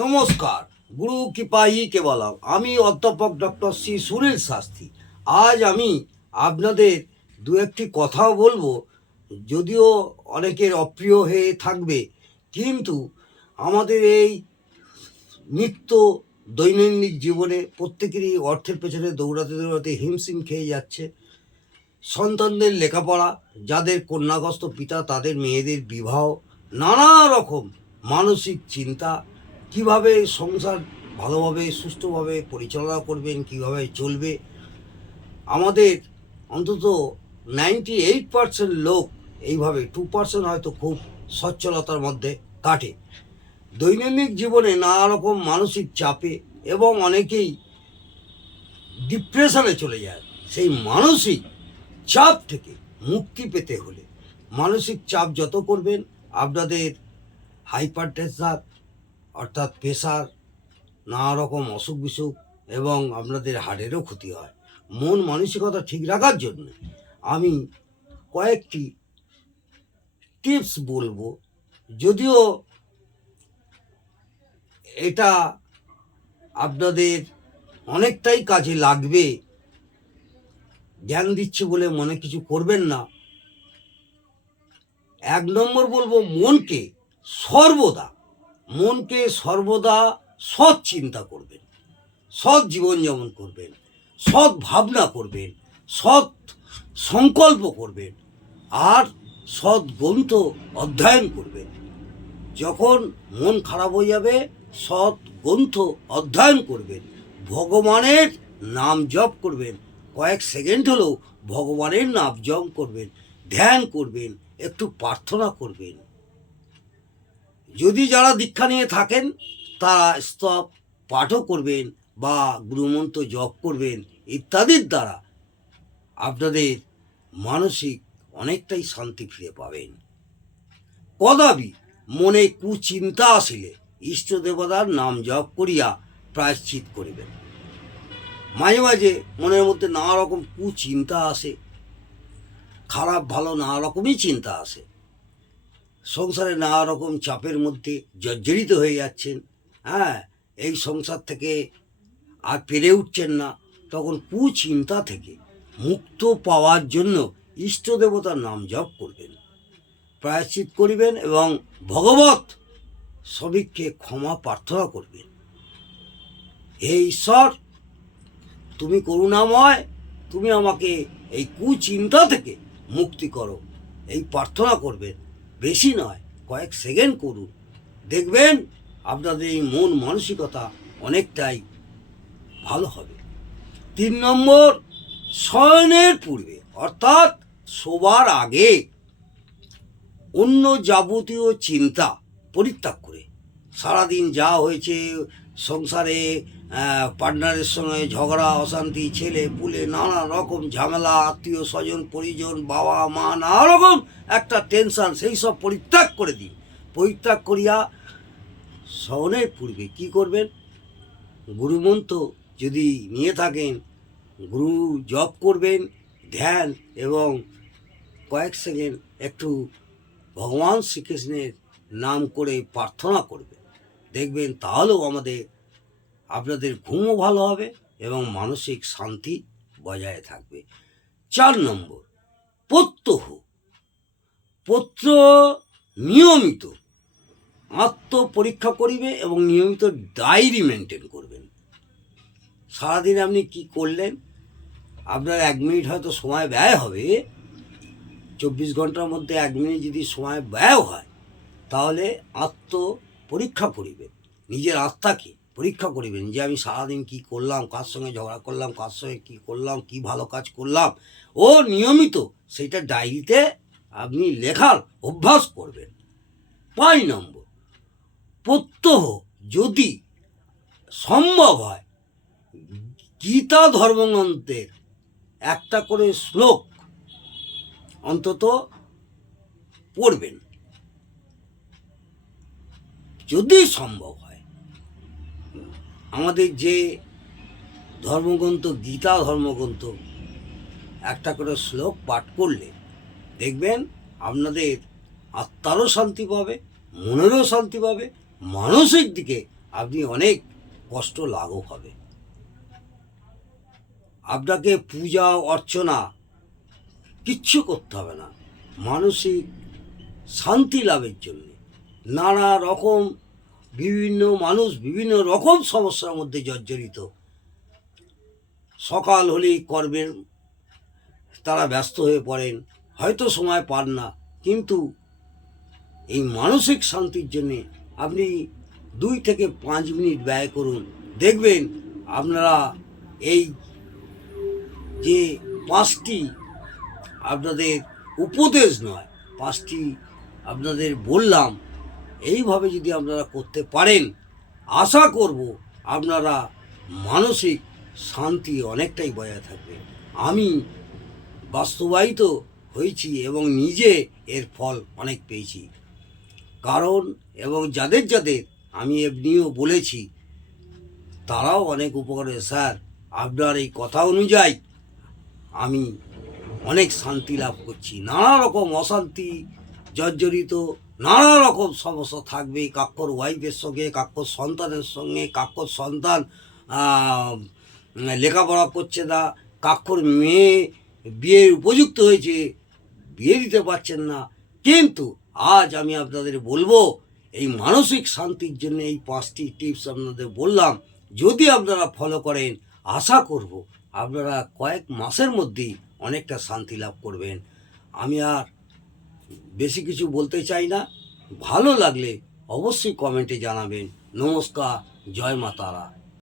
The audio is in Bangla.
নমস্কার। গুরু কৃপাই কেবলম। আমি অধ্যাপক ডক্টর শ্রী সুনীল শাস্ত্রী। আজ আমি আপনাদের দু একটি কথাও বলবো, যদিও অনেকের অপ্রিয় হয়ে থাকবে, কিন্তু আমাদের এই নিত্য দৈনন্দিন জীবনে প্রত্যেকেরই অর্থের পেছনে দৌড়াতে দৌড়াতে হিমশিম খেয়ে যাচ্ছে। সন্তানদের লেখাপড়া, যাদের কন্যাগ্রস্ত পিতা তাদের মেয়েদের বিবাহ, নানা রকম মানসিক চিন্তা, কিভাবে সংসার ভালোভাবে সুষ্ঠুভাবে পরিচালনা করবেন, কিভাবে চলবে। আমাদের অন্তত 98% লোক এইভাবে, 2% হয়তো খুব সচ্ছলতার মধ্যে কাটে। দৈনন্দিন জীবনে নানা রকম মানসিক চাপে এবং অনেকেই ডিপ্রেশনে চলে যায়। সেই মানসিক চাপ থেকে মুক্তি পেতে হলে, মানসিক চাপ যত করবেন, আপনাদের হাইপার টেনশন অর্থাৎ প্রেশার, নানা রকম অসুখ বিসুখ এবং আপনাদের হার্টেরও ক্ষতি হয়। মন মানসিকতা ঠিক রাখার জন্য আমি কয়েকটি টিপস বলবো, যদিও এটা আপনাদের অনেকটাই কাজে লাগবে। জ্ঞান দিচ্ছে বলে মনে কিছু করবেন না। 1 নম্বর বলবো, মনকে সর্বদা সৎ চিন্তা করবেন, সৎ জীবনযাপন করবেন, সৎ ভাবনা করবেন, সৎ সংকল্প করবেন, আর সৎ গ্রন্থ অধ্যয়ন করবেন। যখন মন খারাপ হয়ে যাবে, সৎ গ্রন্থ অধ্যয়ন করবেন, ভগবানের নাম জপ করবেন, কয়েক সেকেন্ড হলেও ভগবানের নাম জপ করবেন, ধ্যান করবেন, একটু প্রার্থনা করবেন। যদি যারা দীক্ষা নিয়ে থাকেন তারা স্তব পাঠও করবেন বা গুরুমন্ত্র জপ করবেন, ইত্যাদির দ্বারা আপনাদের মানসিক অনেকটাই শান্তি ফিরে পাবেন। কদাপি মনে কুচিন্তা আসিলে ইষ্ট দেবতার নাম জপ করিয়া প্রায়শ্চিত করিবেন। মাঝে মাঝে মনের মধ্যে নানা রকম কুচিন্তা আসে, খারাপ ভালো নানা রকমই চিন্তা আসে। সংসারে নানা রকম চাপের মধ্যে জর্জরিত হয়ে যাচ্ছেন, এই সংসার থেকে আর পেরে উঠছেন না, তখন কুচিন্তা থেকে মুক্ত পাওয়ার জন্য ইষ্ট দেবতার নাম জপ করবেন, প্রায়শ্চিত করিবেন এবং ভগবত সবিককে ক্ষমা প্রার্থনা করবেন। হে ঈশ্বর, তুমি করুণাময়, তুমি আমাকে এই কুচিন্তা থেকে মুক্তি করো, এই প্রার্থনা করবেন। বেশি নয়, কয়েক সেকেন্ড করুন, দেখবেন আপনাদের এই মন মানসিকতা অনেকটাই ভালো হবে। 3 নম্বর, শয়নের পূর্বে অর্থাৎ শোবার আগে অন্য যাবতীয় চিন্তা পরিত্যাগ করে, সারাদিন যা হয়েছে সংসারে, পার্টনারের সঙ্গে ঝগড়া অশান্তি, ছেলে পুলে নানা রকম ঝামেলা, আত্মীয় স্বজন পরিজন, বাবা মা, নানা রকম একটা টেনশন, সেই সব পরিত্যাগ করে দিন। পরিত্যাগ করিয়া শয়নের পূর্বে কি করবেন, গুরুমন্ত্র যদি নিয়ে থাকেন গুরু জপ করবেন, ধ্যান এবং কয়েক সেকেন্ড একটু ভগবান শ্রীকৃষ্ণের নাম করে প্রার্থনা করবেন। দেখবেন তাহলেও আপনাদের ঘুমও ভালো হবে এবং মানসিক শান্তি বজায় থাকবে। 4 নম্বর, পত্র নিয়মিত আত্মপরীক্ষা করিবে এবং নিয়মিত ডায়েরি মেনটেন করবেন। সারাদিন আপনি কি করলেন, আপনার 1 মিনিট হয়তো সময় ব্যয় হবে, 24 ঘন্টার মধ্যে 1 মিনিট যদি সময় ব্যয় হয়, তাহলে আত্মপরীক্ষা করিবেন, নিজের আত্মাকে পরীক্ষা করিবেন যে আমি সারাদিন কি করলাম, কার সঙ্গে ঝগড়া করলাম, কার সঙ্গে কী করলাম, কি ভালো কাজ করলাম, ও নিয়মিত সেইটা ডায়েরিতে আপনি লেখার অভ্যাস করবেন। 5 নম্বর, প্রত্যহ যদি সম্ভব হয় গীতা ধর্মগ্রন্থের একটা করে শ্লোক অন্তত পড়বেন, যদি সম্ভব হয়। আমাদের যে ধর্মগ্রন্থ গীতা ধর্মগ্রন্থ, একটা করে শ্লোক পাঠ করলে দেখবেন আপনাদের আত্মারও শান্তি পাবে, মনেরও শান্তি পাবে, মানসিক দিকে আপনি অনেক কষ্ট লাঘব হবে। আপনাকে পূজা অর্চনা কিচ্ছু করতে হবে না। মানসিক শান্তি লাভের জন্য নানা রকম বিভিন্ন মানুষ বিভিন্ন রকম সমস্যার মধ্যে জর্জরিত। সকাল হলেই কর্মের তারা ব্যস্ত হয়ে পড়েন, হয়তো সময় পান না, কিন্তু এই মানসিক শান্তির জন্যে আপনি 2 থেকে 5 মিনিট ব্যয় করুন। দেখবেন আপনারা এই যে 5টি আপনাদের উপদেশ নয়, 5টি আপনাদের বললাম, এইভাবে যদি আপনারা করতে পারেন, আশা করব আপনারা মানসিক শান্তি অনেকটাই বজায় থাকবে। আমি বাস্তবায়িত হয়েছি এবং নিজে এর ফল অনেক পেয়েছি। কারণ এবং যাদের যাদের আমি এমনিও বলেছি তারাও অনেক উপকার হয়েছে। স্যার, আপনার এই কথা অনুযায়ী আমি অনেক শান্তি লাভ করছি। নানা রকম অশান্তি জর্জরিত নানা রকম সমস্যা থাকবে, কাক্ষর ওয়াইফের সঙ্গে, কাক্ষর সন্তানের সঙ্গে, কাক্ষর সন্তান লেখাপড়া করছে না, কাক্ষর মেয়ে বিয়ের উপযুক্ত হয়েছে, বিয়ে দিতে পারছেন না। কিন্তু আজ আমি আপনাদের বলবো, এই মানসিক শান্তির জন্য এই 5টি টিপস আপনাদের বললাম, যদি আপনারা ফলো করেন, আশা করব আপনারা কয়েক মাসের মধ্যেই অনেকটা শান্তি লাভ করবেন। আমি আর বেশি কিছু বলতে চাই না। ভালো লাগলে অবশ্যই কমেন্টে জানাবেন। নমস্কার, জয় মা তারা।